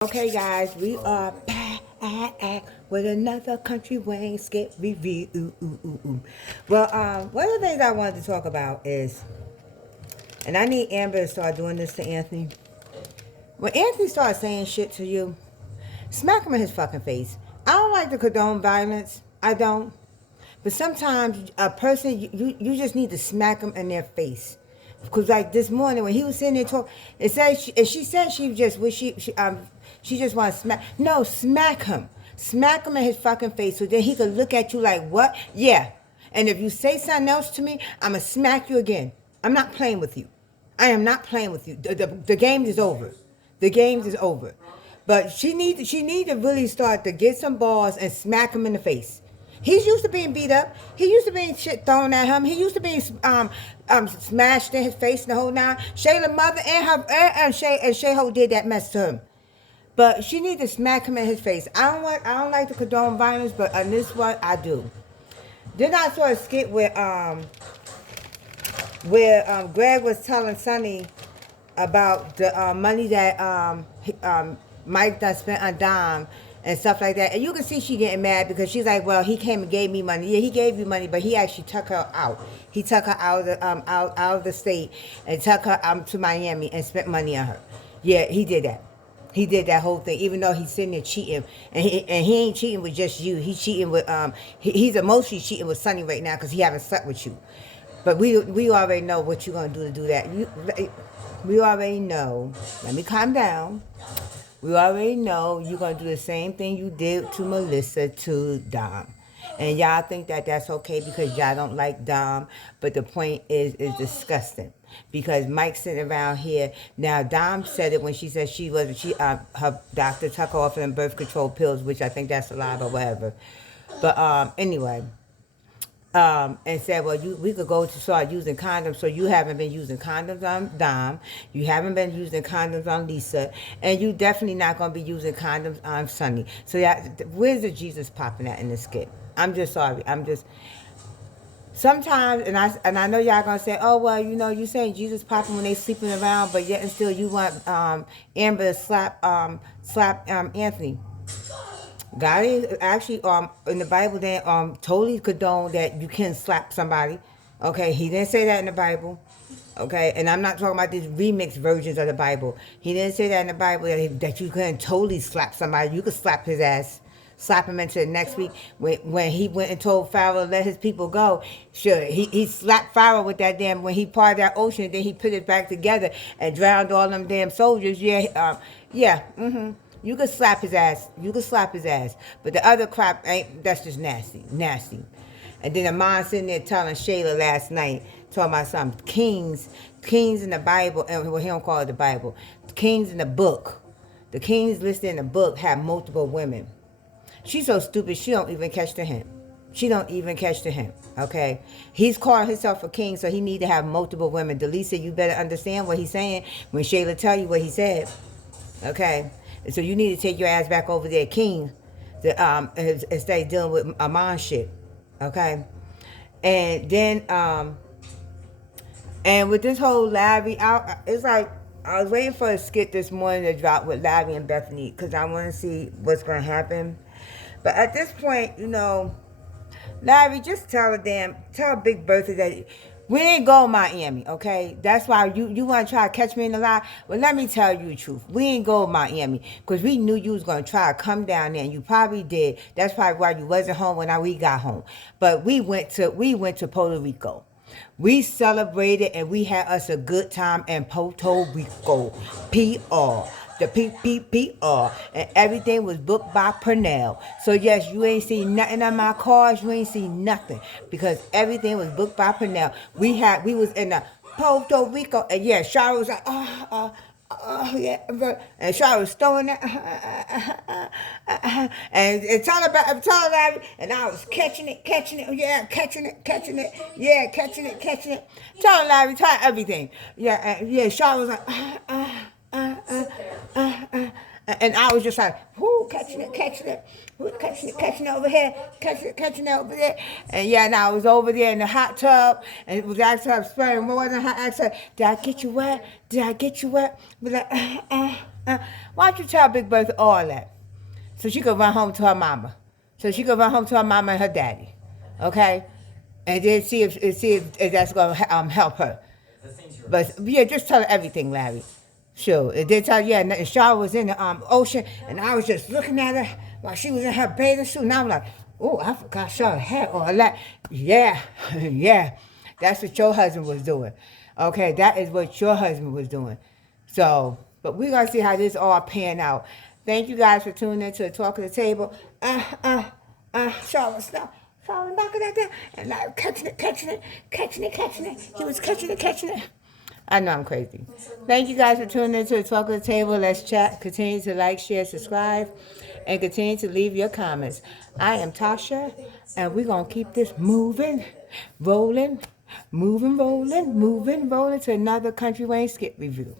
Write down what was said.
Okay, guys, we are back with another Country Wayne skit review. Well, one of the things I wanted to talk about is, and I need Amber to start doing this to Anthony. When Anthony starts saying shit to you, smack him in his fucking face. I don't like to condone violence. I don't. But sometimes a person, you just need to smack them in their face. Because like this morning when he was sitting there talking, she said she just wish she just want to smack. No, smack him. Smack him in his fucking face so then he could look at you like, what? Yeah. And if you say something else to me, I'm going to smack you again. I'm not playing with you. I am not playing with you. The game is over. The game is over. But she need to really start to get some balls and smack him in the face. He's used to being beat up. He used to being shit thrown at him. He used to being smashed in his face and the whole nine. Shayla's mother and Shay Ho did that mess to him. But she need to smack him in his face. I don't like to condone violence, but on this one I do. Then I saw a skit where Greg was telling Sonny about the money that Mike done spent on Dom and stuff like that. And you can see she getting mad because she's like, well, he came and gave me money. Yeah, he gave you money, but he actually took her out. He took her out of the state and took her to Miami and spent money on her. Yeah, he did that. He did that whole thing, even though he's sitting there cheating, and he ain't cheating with just you. He's cheating with he's emotionally cheating with Sonny right now because he haven't slept with you. But we already know what you're gonna do to do that. We already know. Let me calm down. We already know you're gonna do the same thing you did to Melissa to Dom. And y'all think that that's okay because y'all don't like Dom, but the point is disgusting. Because Mike's sitting around here now. Dom said it when she said her doctor took her off them birth control pills, which I think that's a lie, but whatever. But anyway, and said, well, we could go to start using condoms. So you haven't been using condoms on Dom, you haven't been using condoms on Lisa, and you definitely not gonna be using condoms on Sonny. So where's the Jesus popping at in this skit? I'm just sorry. Sometimes, and I know y'all gonna say, oh well, you saying Jesus popping when they sleeping around, but yet and still you want Amber to slap Anthony. God is actually in the Bible then totally condone that you can slap somebody. Okay, he didn't say that in the Bible. Okay, and I'm not talking about these remix versions of the Bible. He didn't say that in the Bible that you couldn't totally slap somebody. You could slap his ass. Slap him into the next week when he went and told Pharaoh to let his people go. Sure, he slapped Pharaoh with that damn, when he parted that ocean, then he put it back together and drowned all them damn soldiers. You could slap his ass. You could slap his ass. But the other crap that's just nasty. Nasty. And then the mom sitting there telling Shayla last night, talking about some kings in the Bible, and well, he don't call it the Bible. Kings in the book. The kings listed in the book have multiple women. She's so stupid, she don't even catch the hint. She don't even catch the hint, okay? He's calling himself a king, so he need to have multiple women. Delisa, you better understand what he's saying when Shayla tell you what he said, okay? And so you need to take your ass back over there, king, to instead of dealing with Amon shit, okay? And then, and with this whole Larry, it's like, I was waiting for a skit this morning to drop with Larry and Bethany because I want to see what's going to happen. But at this point, Larry, just tell Big Bertha that we ain't going Miami, okay? That's why you want to try to catch me in the lie. Well, let me tell you the truth. We ain't going Miami because we knew you was going to try to come down there, and you probably did. That's probably why you wasn't home when we got home. But we went to Puerto Rico. We celebrated and we had us a good time in Puerto Rico. PR. The PPPR, and everything was booked by Pernell. So yes, you ain't seen nothing on my cars. You ain't seen nothing because everything was booked by Pernell. We was in the Puerto Rico, and yeah, Shara was like, yeah, and Shara was throwing that, and telling Larry, and I was catching it, yeah, catching it, yeah, catching it, telling Larry, telling everything, yeah, Shara was like, and I was just like, whoo, catching it, whoo, catching it over here, catching it over there. And yeah, and I was over there in the hot tub, and it was actually I'm spraying more than hot. I said, did I get you wet? But like, Why don't you tell Big Bertha all that? So she could run home to her mama. So she could run home to her mama and her daddy. Okay? And then see if that's going to help her. But yeah, just tell her everything, Larry. Sure. And then tell yeah, and Charlotte was in the ocean, and I was just looking at her while she was in her bathing suit, and I'm like, oh, I forgot Charlotte had all that. Yeah, yeah. That's what your husband was doing. Okay, that is what your husband was doing. So, but we're going to see how this all pan out. Thank you guys for tuning in to the Talk of the Table. Charlotte, stop. Charlotte knocking that down. And like catching it. He was catching it. I know I'm crazy. Thank you guys for tuning in to the Talk of the Table. Let's chat. Continue to like, share, subscribe, and continue to leave your comments. I am Tasha, and we're going to keep this moving, rolling to another Country Wayne Skip review.